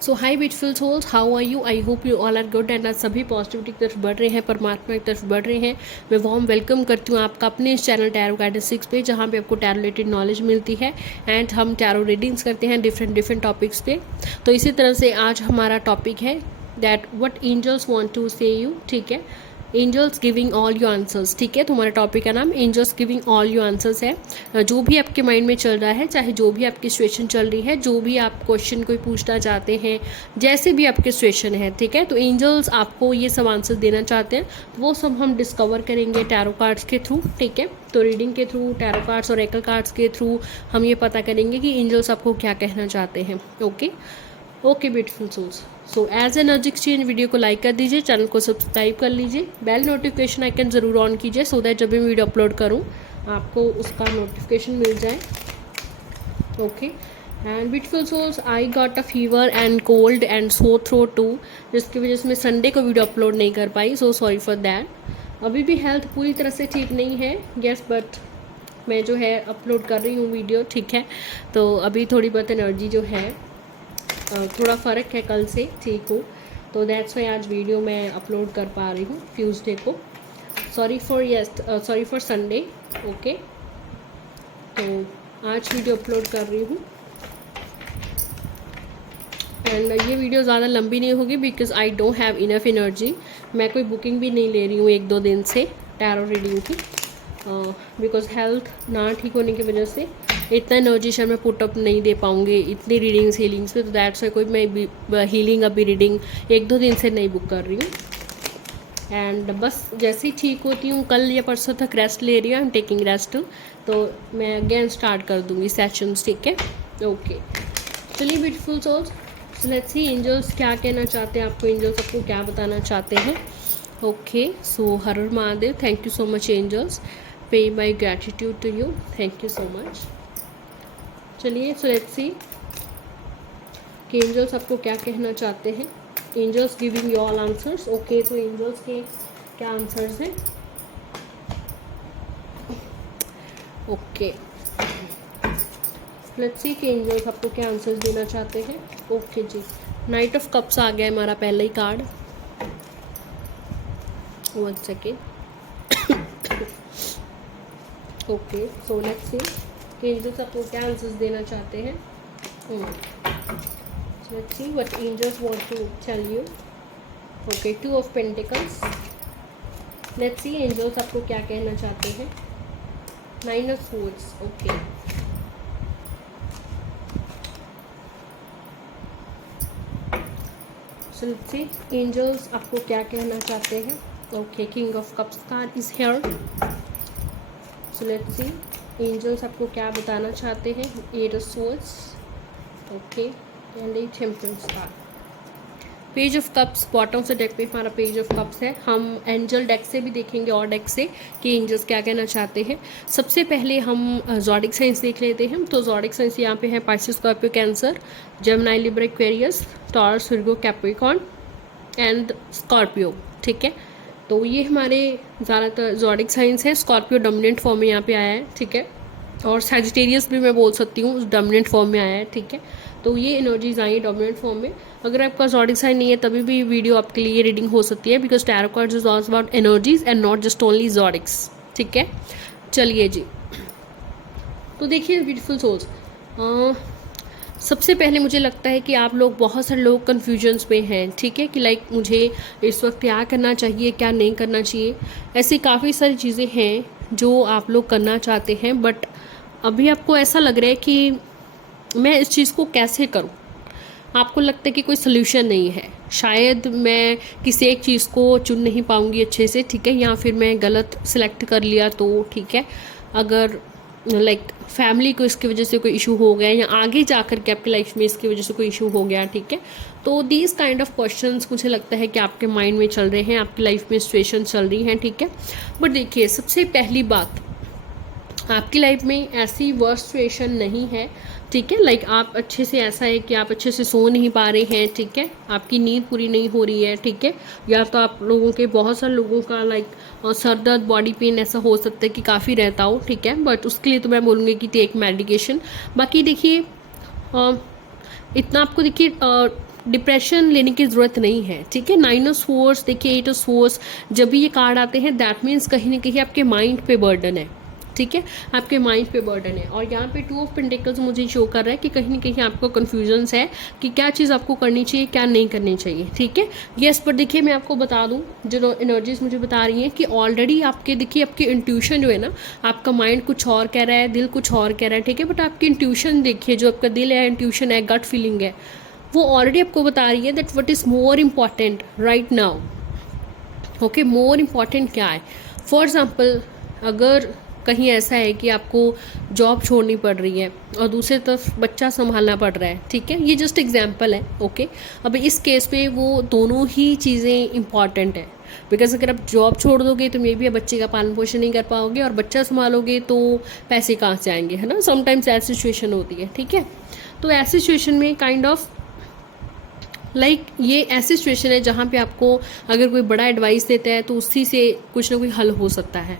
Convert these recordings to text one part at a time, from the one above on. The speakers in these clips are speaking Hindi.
So hi beautiful souls, how are you? I hope you all are good and आज सभी पॉजिटिविटी की तरफ बढ़ रहे हैं, परमात्मा की तरफ बढ़ रहे हैं। मैं वार्म वेलकम करती हूँ आपका अपने इस चैनल टैरो गाइडेंस 6 पे, जहाँ पे आपको टैरो रिलेटेड नॉलेज मिलती है एंड हम टैरो रीडिंग्स करते हैं डिफरेंट टॉपिक्स पे। तो इसी तरह से आज हमारा टॉपिक है that what angels want to say you. ठीक है, angels giving all your answers. ठीक है, तुम्हारा टॉपिक का नाम angels giving all your answers है। जो भी आपके माइंड में चल रहा है, चाहे जो भी आपकी सिचुएशन चल रही है, जो भी आप क्वेश्चन कोई पूछना चाहते हैं, जैसे भी आपके सिचुएशन है, ठीक है, तो एंजल्स आपको ये सब आंसर्स देना चाहते हैं। तो वो सब हम डिस्कवर करेंगे टैरो कार्ड्स के थ्रू। ठीक है, तो रीडिंग के थ्रू, टैरो कार्ड्स और एकल कार्ड्स के थ्रू हम ये पता करेंगे कि एंजल्स आपको क्या कहना चाहते हैं। Okay beautiful souls, so as energy exchange video को लाइक कर दीजिए, चैनल को सब्सक्राइब कर लीजिए, बेल नोटिफिकेशन आइकन ज़रूर ऑन कीजिए सो दैट जब भी वीडियो अपलोड करूँ आपको उसका नोटिफिकेशन मिल जाए। Okay and beautiful souls, I got a fever and cold and sore throat too, जिसकी वजह से मैं संडे को वीडियो अपलोड नहीं कर पाई, सो सॉरी फॉर दैट। अभी भी हेल्थ पूरी तरह से ठीक नहीं है, यस, बट मैं जो है अपलोड कर रही हूँ वीडियो। ठीक है, तो अभी थोड़ी बहुत एनर्जी जो है, थोड़ा फ़र्क है कल से, ठीक हूँ, तो दैट्स वाई आज वीडियो मैं अपलोड कर पा रही हूँ ट्यूसडे को। Sorry for Sunday. ओके, तो आज वीडियो अपलोड कर रही हूँ एंड ये वीडियो ज़्यादा लंबी नहीं होगी because I don't have enough energy. मैं कोई बुकिंग भी नहीं ले रही हूँ 1-2 दिन से टैरो रीडिंग की, बिकॉज हेल्थ ना ठीक होने की वजह से इतना एनर्जी शायद मैं पुटअप नहीं दे पाऊँगी इतनी रीडिंग्स हीलिंग्स पे। तो दैट्स वाई कोई मैं हीलिंग अभी रीडिंग 1-2 दिन से नहीं बुक कर रही हूँ एंड बस जैसे ही ठीक होती हूँ, कल या परसों तक रेस्ट ले रही हूँ, आई एम टेकिंग रेस्ट, तो मैं अगेन स्टार्ट कर दूँगी सेशंस। ठीक है, ओके, चलिए beautiful souls, so let's see angels क्या कहना चाहते हैं आपको, एंजल्स आपको क्या बताना चाहते हैं। ओके, सो हर हर Mahadev, thank you so much angels, pay my gratitude to you, thank you so much. चलिए, सो लेट्स सी कि एंजल्स आपको क्या कहना चाहते हैं। Angels giving you all answers. Okay, तो एंजल्स के क्या आंसर्स हैं। ओके, लेट्स सी कि एंजल्स आपको क्या आंसर्स देना चाहते हैं। ओके जी, नाइट ऑफ कप्स आ गया हमारा पहला ही card. 1 second. Okay, so let's see कि एंजल्स आपको क्या आंसर्स देना चाहते हैं। Let's see what angels want to tell you. Okay, 2 of Pentacles. Let's see angels आपको क्या कहना चाहते हैं। 9 of Swords. Okay. So let's see angels आपको क्या कहना चाहते हैं। Okay, King of Cups card is here. So let's see angels आपको क्या बताना चाहते हैं। 8 of Swords. Okay. And A temperance card. Page of cups bottom से डेक पे हमारा पेज ऑफ कप्स है। हम एंजल डेक से भी देखेंगे और डेक से कि एंजल्स क्या कहना चाहते हैं। सबसे पहले हम ज़ोडिक साइंस देख लेते हैं। तो ज़ोडिक साइंस यहाँ पे है Pisces, Scorpio, cancer, Gemini, Libra, Aquarius, taurus, Virgo, Capricorn and Scorpio. ठीक है, तो ये हमारे ज़्यादातर ज़ोडिक साइंस है। स्कॉर्पियो डोमिनेंट फॉर्म में यहाँ पे आया है। ठीक है, और सैजिटेरियस भी मैं बोल सकती हूँ, उस डोमिनेंट फॉर्म में आया है। ठीक है, तो ये एनर्जीज आई डोमिनेंट फॉर्म में। अगर आपका ज़ोडिक साइन नहीं है तभी भी वीडियो आपके लिए रीडिंग हो सकती है, because tarot cards is all about energies and not just only zodiacs. ठीक है, चलिए जी, तो देखिए ब्यूटीफुल सोल्स, सबसे पहले मुझे लगता है कि आप लोग, बहुत सारे लोग कन्फ्यूजन्स में हैं। ठीक है, कि लाइक मुझे इस वक्त क्या करना चाहिए, क्या नहीं करना चाहिए। ऐसी काफ़ी सारी चीज़ें हैं जो आप लोग करना चाहते हैं, बट अभी आपको ऐसा लग रहा है कि मैं इस चीज़ को कैसे करूं। आपको लगता है कि कोई सोल्यूशन नहीं है, शायद मैं किसी एक चीज़ को चुन नहीं पाऊंगी अच्छे से। ठीक है, या फिर मैं गलत सिलेक्ट कर लिया तो ठीक है, अगर लाइक फैमिली को इसकी वजह से कोई इशू हो गया या आगे जाकर के आपकी लाइफ में इसकी वजह से कोई इशू हो गया। ठीक है, तो दीज काइंड ऑफ क्वेश्चंस मुझे लगता है कि आपके माइंड में चल रहे हैं, आपकी लाइफ में सिचुएशन चल रही हैं। ठीक है, बट देखिए, सबसे पहली बात, आपकी लाइफ में ऐसी वर्स्ट सिचुएशन नहीं है। ठीक है, लाइक आप अच्छे से, ऐसा है कि आप अच्छे से सो नहीं पा रहे हैं। ठीक है, आपकी नींद पूरी नहीं हो रही है। ठीक है, या तो आप लोगों के, बहुत सारे लोगों का लाइक सर दर्द, बॉडी पेन ऐसा हो सकता है कि काफ़ी रहता हो। ठीक है, बट उसके लिए तो मैं बोलूँगी कि टेक मेडिकेशन। बाकी देखिए, इतना आपको देखिए डिप्रेशन लेने की ज़रूरत नहीं है, ठीक है। 9 ऑफ स्वॉर्ड्स देखिए, 8 ऑफ स्वॉर्ड्स जब भी ये कार्ड आते हैं दैट मीन्स कहीं ना कहीं आपके माइंड पे बर्डन है, ठीक है, आपके माइंड पे बर्डन है। और यहाँ पे 2 ऑफ पेंटिकल्स मुझे शो कर रहा है कि कहीं ना कहीं आपको कन्फ्यूजन्स है कि क्या चीज़ आपको करनी चाहिए क्या नहीं करनी चाहिए, ठीक है। यस, पर देखिए मैं आपको बता दूँ, जो एनर्जीज मुझे बता रही हैं कि ऑलरेडी आपके देखिए आपकी इंट्यूशन जो है ना, आपका माइंड कुछ और कह रहा है, दिल कुछ और कह रहा है, ठीक है, बट आपकी इंट्यूशन देखिए, जो आपका दिल है, इंट्यूशन है, गट फीलिंग है, वो ऑलरेडी आपको बता रही है that what is more important right now. Okay, more important क्या है। फॉर एग्ज़ाम्पल, अगर कहीं ऐसा है कि आपको जॉब छोड़नी पड़ रही है और दूसरी तरफ बच्चा संभालना पड़ रहा है, ठीक है, ये जस्ट एग्जांपल है। ओके, अब इस केस में वो दोनों ही चीज़ें इंपॉर्टेंट है, बिकॉज अगर आप जॉब छोड़ दोगे तो मे बी बच्चे का पालन पोषण नहीं कर पाओगे, और बच्चा संभालोगे तो पैसे कहाँ से आएंगे, है ना। समटाइम्स ऐसी सिचुएशन होती है, ठीक है। तो ऐसी सिचुएशन में काइंड ऑफ ये ऐसी सिचुएशन है जहाँ पे आपको अगर कोई बड़ा एडवाइस देता है तो उसी से कुछ ना कोई हल हो सकता है,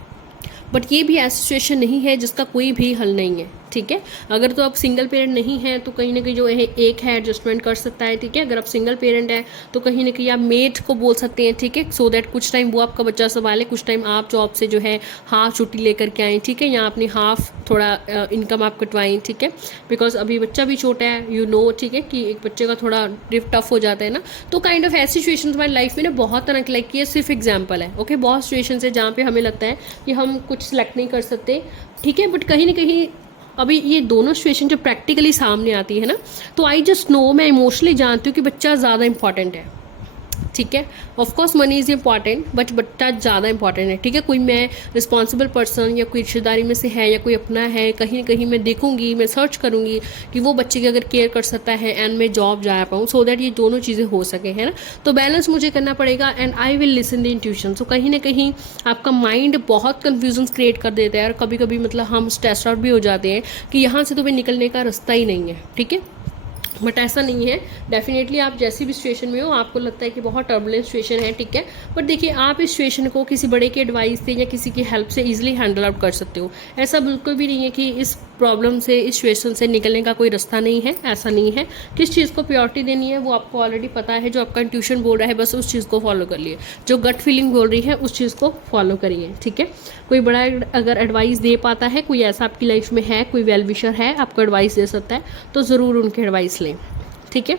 बट ये भी ऐसी सिचुएशन नहीं है जिसका कोई भी हल नहीं है, ठीक है। अगर तो आप सिंगल पेरेंट नहीं हैं तो कहीं ना कहीं जो है एक है एडजस्टमेंट कर सकता है, ठीक है। अगर आप सिंगल पेरेंट हैं तो कहीं ना कहीं आप मेड को बोल सकते हैं, ठीक है, सो दैट कुछ टाइम वो आपका बच्चा संभाले, कुछ टाइम आप जॉब से जो है हाफ छुट्टी लेकर के आएँ, ठीक है, या अपनी हाफ थोड़ा इनकम आप कटवाएँ, ठीक है, बिकॉज अभी बच्चा भी छोटा है, यू नो, ठीक है, कि एक बच्चे का थोड़ा टफ हो जाता है ना। तो काइंड ऑफ ऐसी सिचुएशन हमारी लाइफ में ना बहुत तरह की, लाइक ये सिर्फ एग्जाम्पल है, ओके, बहुत सिचुएशन है जहाँ पे हमें लगता है कि हम कुछ सेलेक्ट नहीं कर सकते, ठीक है, बट कहीं ना कहीं अभी ये दोनों सिचुएशन जो प्रैक्टिकली सामने आती है ना, तो आई जस्ट नो, मैं इमोशनली जानती हूँ कि बच्चा ज़्यादा इंपॉर्टेंट है, ठीक है। Of course money is important but बच्चा ज़्यादा इंपॉर्टेंट है, ठीक है। कोई मैं रिस्पॉन्सिबल पर्सन या कोई रिश्तेदारी में से है या कोई अपना है, कहीं ना कहीं मैं देखूंगी, मैं सर्च करूंगी कि वो बच्चे की अगर केयर कर सकता है एंड मैं जॉब जा पाऊँ, सो दैट ये दोनों चीज़ें हो सके, है ना। तो बैलेंस मुझे करना पड़ेगा and I will listen the intuition. So कहीं ना कहीं आपका माइंड बहुत कन्फ्यूजन क्रिएट कर देता है, और कभी कभी मतलब हम स्ट्रेस आउट भी हो जाते हैं कि यहाँ से तुम्हें निकलने का रास्ता ही नहीं है, ठीक है, बट ऐसा नहीं है। डेफिनेटली आप जैसी भी सिचुएशन में हो, आपको लगता है कि बहुत टर्बुलेंट सिचुएशन है, ठीक है, बट देखिए आप इस सिचुएशन को किसी बड़े के एडवाइस से या किसी की हेल्प से इजीली हैंडल आउट कर सकते हो। ऐसा बिल्कुल भी नहीं है कि इस प्रॉब्लम से, इस सिचुएशन से निकलने का कोई रास्ता नहीं है, ऐसा नहीं है। किस चीज़ को प्रायोरिटी देनी है वो आपको ऑलरेडी पता है, जो आपका इंट्यूशन बोल रहा है बस उस चीज़ को फॉलो कर लिए, जो गट फीलिंग बोल रही है उस चीज़ को फॉलो करिए, ठीक है। कोई बड़ा अगर एडवाइस दे पाता है, कोई ऐसा आपकी लाइफ में है, कोई वेल विशर है आपको एडवाइस दे सकता है, तो ज़रूर उनकी एडवाइस लें, ठीक है।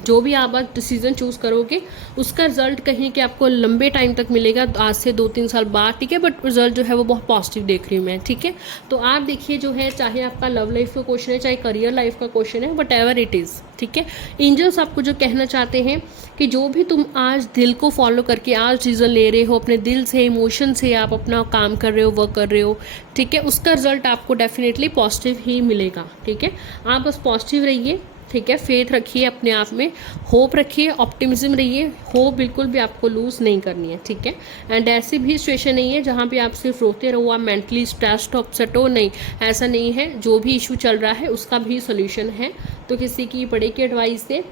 जो भी आप आज डिसीजन चूज़ करोगे उसका रिजल्ट कहीं कि आपको लंबे टाइम तक मिलेगा, आज से 2-3 साल बाद, ठीक है, बट रिजल्ट जो है वो बहुत पॉजिटिव देख रही हूँ मैं, ठीक है। तो आप देखिए जो है, चाहे आपका लव लाइफ का क्वेश्चन है, चाहे करियर लाइफ का क्वेश्चन है, वट एवर इट इज़, ठीक है। एंजल्स आपको जो कहना चाहते हैं कि जो भी तुम आज दिल को फॉलो करके आज डिसीजन ले रहे हो, अपने दिल से, इमोशन से आप अपना काम कर रहे हो, वर्क कर रहे हो, ठीक है, उसका रिजल्ट आपको डेफिनेटली पॉजिटिव ही मिलेगा, ठीक है। आप बस पॉजिटिव रहिए, ठीक है, फेथ रखिए अपने आप में, होप रखिए, ऑप्टिमिज्म रहिए, होप बिल्कुल भी आपको लूज़ नहीं करनी है, ठीक है। एंड ऐसी भी सिचुएशन नहीं है जहाँ पे आप सिर्फ रोते रहो, आप मेंटली स्ट्रेस्ड हो, अपसेट हो, नहीं, ऐसा नहीं है। जो भी इशू चल रहा है उसका भी सोल्यूशन है, तो किसी की बड़े की एडवाइस से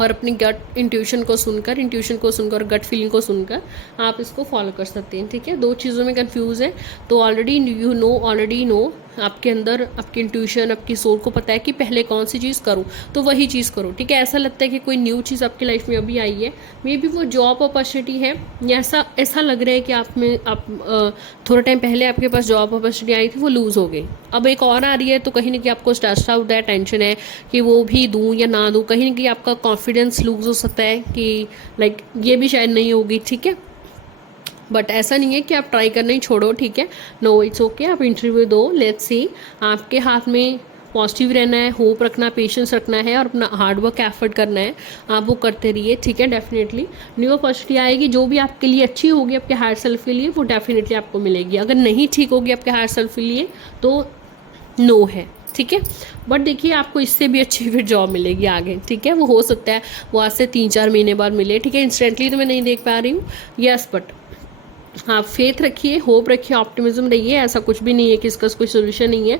और अपनी गट इंट्यूशन को सुनकर गट फीलिंग को सुनकर आप इसको फॉलो कर सकते हैं, ठीक है। 2 चीज़ों में कंफ्यूज है तो ऑलरेडी नो आपके अंदर आपकी इंट्यूशन, आपकी सोल को पता है कि पहले कौन सी चीज़ करूं, तो वही चीज़ करो, ठीक है। ऐसा लगता है कि कोई न्यू चीज़ आपकी लाइफ में अभी आई है, मे बी वो जॉब अपॉर्चुनिटी है, या ऐसा लग रहा है कि थोड़ा टाइम पहले आपके पास जॉब अपॉर्चुनिटी आई थी, वो लूज़ हो गई, अब एक और आ रही है, तो कहीं ना कहीं आपको स्ट्रेस आउट है, टेंशन है कि वो भी दूँ या ना दूँ, कहीं ना कहीं आपका कॉन्फिडेंस लूज़ हो सकता है कि लाइक ये भी शायद नहीं होगी, ठीक है। बट ऐसा नहीं है कि आप ट्राई करना ही छोड़ो, ठीक है, नो इट्स ओके, आप इंटरव्यू दो, लेट्स सी। आपके हाथ में पॉजिटिव रहना है, होप रखना, पेशेंस रखना है और अपना हार्डवर्क एफर्ट करना है, आप वो करते रहिए, ठीक है। डेफिनेटली न्यू अपॉर्चुनिटी आएगी, जो भी आपके लिए अच्छी होगी आपके हायर सेल्फ के लिए, वो डेफिनेटली आपको मिलेगी। अगर नहीं ठीक होगी आपके हायर सेल्फ के लिए तो नो है, ठीक है। बट देखिए आपको इससे भी अच्छी फिर जॉब मिलेगी आगे, ठीक है। वो हो सकता है वो आज से 3-4 महीने बाद मिले, ठीक है, इंस्टेंटली तो मैं नहीं देख पा रही हूँ, यस, बट हाँ, फेथ रखिए, होप रखिए, ऑप्टिमिज्म रहिए, ऐसा कुछ भी नहीं है कि इसका कोई सोल्यूशन नहीं है।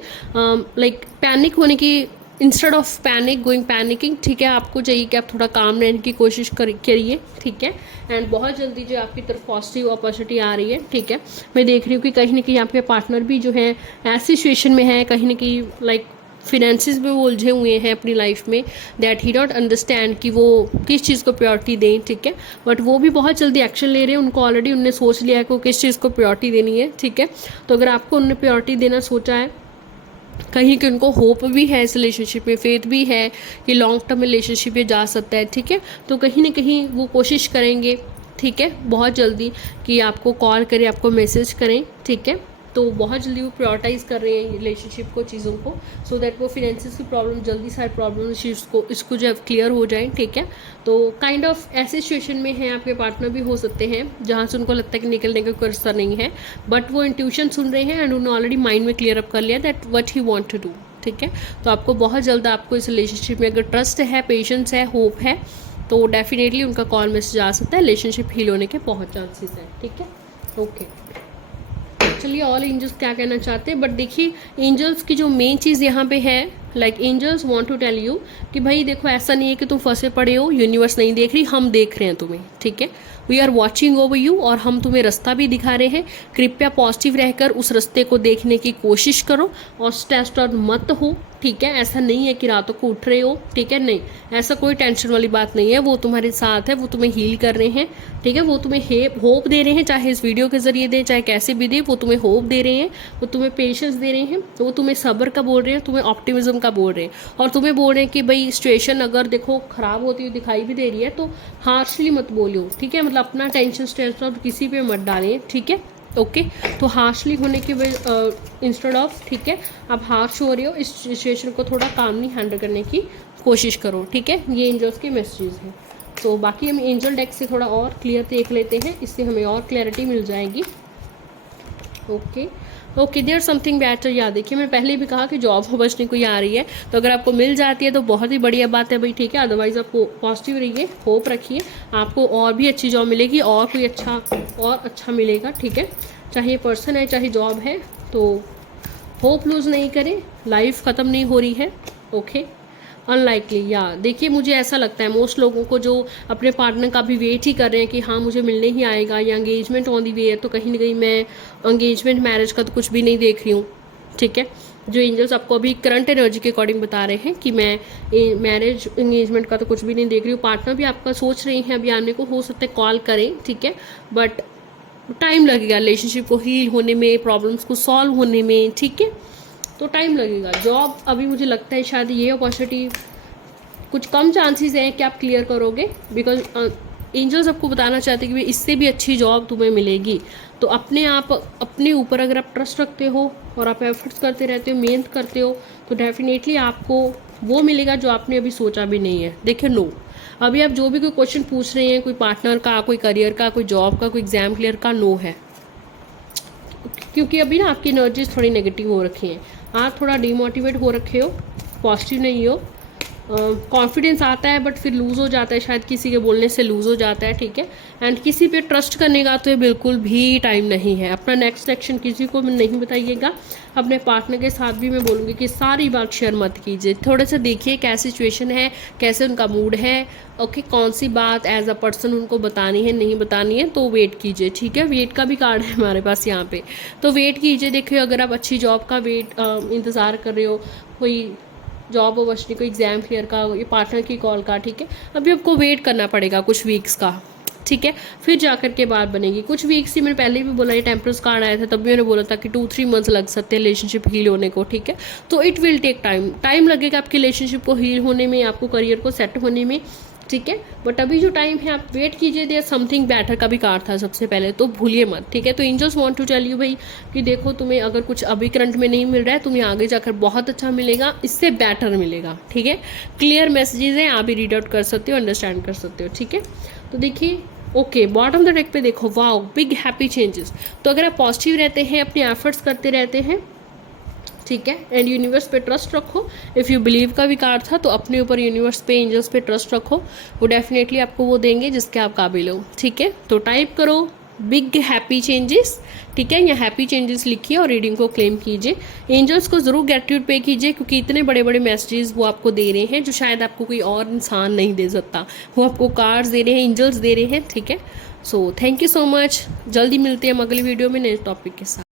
लाइक पैनिक होने की, इंस्टेड ऑफ पैनिकिंग, ठीक है, आपको चाहिए कि आप थोड़ा काम रहने की कोशिश करिए, ठीक है। एंड बहुत जल्दी जो आपकी तरफ पॉजिटिव अपॉर्चुनिटी आ रही है, ठीक है। मैं देख रही हूँ कि कहीं ना कहीं आपके पार्टनर भी जो है ऐसी सिचुएशन में है, कहीं ना कहीं लाइक फिनेंसिस में वो उलझे हुए हैं अपनी लाइफ में, दैट ही डोंट अंडरस्टैंड कि वो किस चीज़ को प्रायोरिटी दें, ठीक है। बट वो भी बहुत जल्दी एक्शन ले रहे हैं, उनको ऑलरेडी उनने सोच लिया है कि वो किस चीज़ को प्रायोरिटी देनी है, ठीक है। तो अगर आपको उनने प्रायोरिटी देना सोचा है, कहीं कि उनको होप भी है इस रिलेशनशिप में, फेथ भी है कि लॉन्ग टर्म रिलेशनशिप में जा सकता है, ठीक है, तो कहीं ना कहीं वो कोशिश करेंगे, ठीक है, बहुत जल्दी कि आपको कॉल करें, आपको मैसेज करें, ठीक है। तो बहुत जल्दी वो प्रायोरिटाइज कर रहे हैं रिलेशनशिप को, चीज़ों को, सो दैट वो फिनेंसिस की प्रॉब्लम जल्दी सारी प्रॉब्लम इसको जब क्लियर हो जाए, ठीक है। तो काइंड ऑफ ऐसे सिचुएशन में है आपके पार्टनर भी हो सकते हैं जहाँ से उनको लगता है कि निकलने का कोई रास्ता नहीं है, बट वो इंट्यूशन सुन रहे हैं एंड उन्होंने ऑलरेडी माइंड में क्लियर अप कर लिया that what he want to do, ठीक है। तो आपको बहुत जल्द आपको इस रिलेशनशिप में अगर ट्रस्ट है, पेशेंस है, होप है, तो डेफिनेटली उनका कॉल मैसेज आ सकता है, रिलेशनशिप हील होने के बहुत चांसेस हैं, ठीक है। ओके, चलिए ऑल एंजल्स क्या कहना चाहते हैं, बट देखिए एंजल्स की जो मेन चीज़ यहाँ पे है, like angels want to tell you कि भाई देखो ऐसा नहीं है कि तुम फंसे पड़े हो, यूनिवर्स नहीं देख रही, हम देख रहे हैं तुम्हें, ठीक है। We are watching over you, और हम तुम्हें रास्ता भी दिखा रहे हैं। कृपया पॉजिटिव रहकर उस रास्ते को देखने की कोशिश करो और स्ट्रेस्ड आउट मत हो, ठीक है। ऐसा नहीं है कि रातों को उठ रहे हो, ठीक है, नहीं, ऐसा कोई टेंशन वाली बात नहीं है। वो तुम्हारे साथ है, वो तुम्हें हील कर रहे हैं, ठीक है। वो तुम्हें होप दे रहे हैं, चाहे इस वीडियो के जरिए दे, चाहे कैसे भी दे, वो तुम्हें होप दे रहे हैं, वो तुम्हें पेशेंस दे रहे हैं, वो तुम्हें सब्र का बोल रहे हैं, तुम्हें ऑप्टिमिज्म का बोल रहे हैं, और तुम्हें बोल रहे हैं कि भाई सिचुएशन अगर देखो खराब होती हुई दिखाई भी दे रही है तो हार्शली मत बोलियो, ठीक है। मतलब अपना टेंशन स्ट्रेस और किसी पे मत डालें, ठीक है। ओके, तो हार्शली होने की इंस्टेड ऑफ, ठीक है, आप हार्श हो रहे हो, इस सिचुएशन को थोड़ा कामली हैंडल करने की कोशिश करो, ठीक है। ये एंजल्स के मैसेजेस हैं। तो बाकी हम एंजल डेक से थोड़ा और क्लियर देख लेते हैं, इससे हमें और क्लैरिटी मिल जाएगी। Okay okay, there something better. याद देखिए, मैं पहले भी कहा कि जॉब हो बचने को ही आ रही है, तो अगर आपको मिल जाती है तो बहुत ही बढ़िया बात है भाई, ठीक है। अदरवाइज आप पॉजिटिव रहिए, होप रखिए, आपको और भी अच्छी जॉब मिलेगी, और कोई अच्छा मिलेगा, ठीक है। चाहे पर्सन है, चाहे जॉब है, तो होप लूज़ नहीं करें, लाइफ ख़त्म नहीं हो रही है, ओके। अनलाइकली, या देखिए मुझे ऐसा लगता है मोस्ट लोगों को जो अपने पार्टनर का भी वेट ही कर रहे हैं कि हाँ मुझे मिलने ही आएगा, या एंगेजमेंट ऑन दी वे है, तो कहीं ना कहीं मैं एंगेजमेंट मैरिज का तो कुछ भी नहीं देख रही हूँ, ठीक है। जो एंजल्स आपको अभी करंट एनर्जी के अकॉर्डिंग बता रहे हैं कि मैं मैरिज एंगेजमेंट का तो कुछ भी नहीं देख रही हूँ। पार्टनर भी आपका सोच रही हैं अभी आने को, हो सकता है कॉल करें, ठीक है, बट टाइम लगेगा रिलेशनशिप को हील होने में, प्रॉब्लम्स को सॉल्व होने में, ठीक है, तो टाइम लगेगा। जॉब अभी मुझे लगता है शायद ये अपॉर्चुनिटी कुछ कम चांसेस हैं कि आप क्लियर करोगे, बिकॉज एंजल्स आपको बताना चाहते हैं कि इससे भी अच्छी जॉब तुम्हें मिलेगी। तो अपने ऊपर अगर आप ट्रस्ट रखते हो और आप एफर्ट्स करते रहते हो, मेहनत करते हो, तो डेफिनेटली आपको वो मिलेगा जो आपने अभी सोचा भी नहीं है। देखिए नो, अभी आप जो भी कोई क्वेश्चन पूछ रहे हैं, कोई पार्टनर का, कोई करियर का, कोई जॉब का, कोई एग्जाम क्लियर का, नो है, क्योंकि अभी ना आपकी एनर्जीज थोड़ी नेगेटिव हो रखी हैं, आप थोड़ा डिमोटिवेट हो रखे हो, पॉजिटिव नहीं हो। कॉन्फिडेंस आता है बट फिर लूज़ हो जाता है, शायद किसी के बोलने से लूज़ हो जाता है, ठीक है। एंड किसी पे ट्रस्ट करने का तो ये बिल्कुल भी टाइम नहीं है। अपना नेक्स्ट एक्शन किसी को नहीं बताइएगा। अपने पार्टनर के साथ भी मैं बोलूँगी कि सारी बात शेयर मत कीजिए, थोड़ा सा देखिए क्या सिचुएशन है, कैसे उनका मूड है, ओके, कौन सी बात एज अ पर्सन उनको बतानी है, नहीं बतानी है, तो वेट कीजिए, ठीक है। वेट का भी कार्ड है हमारे पास यहाँ पे, तो वेट कीजिए। देखिए अगर आप अच्छी जॉब का इंतज़ार कर रहे हो, कोई जॉब अपॉर्चुनिटी, कोई एग्जाम क्लियर का, ये पार्टनर की कॉल का, ठीक है, अभी आपको वेट करना पड़ेगा कुछ वीक्स का, ठीक है, फिर जाकर के बात बनेगी। कुछ वीक्स ही, मैंने पहले भी बोला, ये टेम्परस कार्ड आया था तब भी मैंने बोला था कि 2-3 मंथ्स लग सकते हैं रिलेशनशिप हील होने को, ठीक है। तो इट विल टेक टाइम लगेगा आपकी रिलेशनशिप को हील होने में, आपको करियर को सेट होने में, ठीक है। बट अभी जो टाइम है आप वेट कीजिए। देयर समथिंग बेटर का भी कार्ड था सबसे पहले, तो भूलिए मत, ठीक है। तो angels want to tell you भाई कि देखो तुम्हें अगर कुछ अभी करंट में नहीं मिल रहा है, तुम्हें आगे जाकर बहुत अच्छा मिलेगा, इससे बेटर मिलेगा, ठीक है। क्लियर मैसेजेस हैं, आप भी रीड आउट कर सकते हो, अंडरस्टैंड कर सकते हो, ठीक है। तो देखिए ओके, बॉटम द डेक पे देखो, वाओ बिग हैप्पी चेंजेस। तो अगर आप पॉजिटिव रहते हैं, अपने एफर्ट्स करते रहते हैं, ठीक है, एंड यूनिवर्स पे ट्रस्ट रखो। इफ़ यू बिलीव का भी कार्ड था, तो अपने ऊपर यूनिवर्स पे, एंजल्स पे ट्रस्ट रखो, वो डेफिनेटली आपको वो देंगे जिसके आप काबिल हो, ठीक है। तो टाइप करो बिग हैप्पी चेंजेस, ठीक है, या हैप्पी चेंजेस लिखिए और रीडिंग को क्लेम कीजिए। एंजल्स को ज़रूर ग्रेटिट्यूड पे कीजिए, क्योंकि इतने बड़े बड़े मैसेजेस वो आपको दे रहे हैं जो शायद आपको कोई और इंसान नहीं दे सकता। वो आपको कार्ड्स दे रहे हैं, एंजल्स दे रहे हैं, ठीक है। So thank you so much. जल्दी मिलते हैं हम अगली वीडियो में नए टॉपिक के साथ।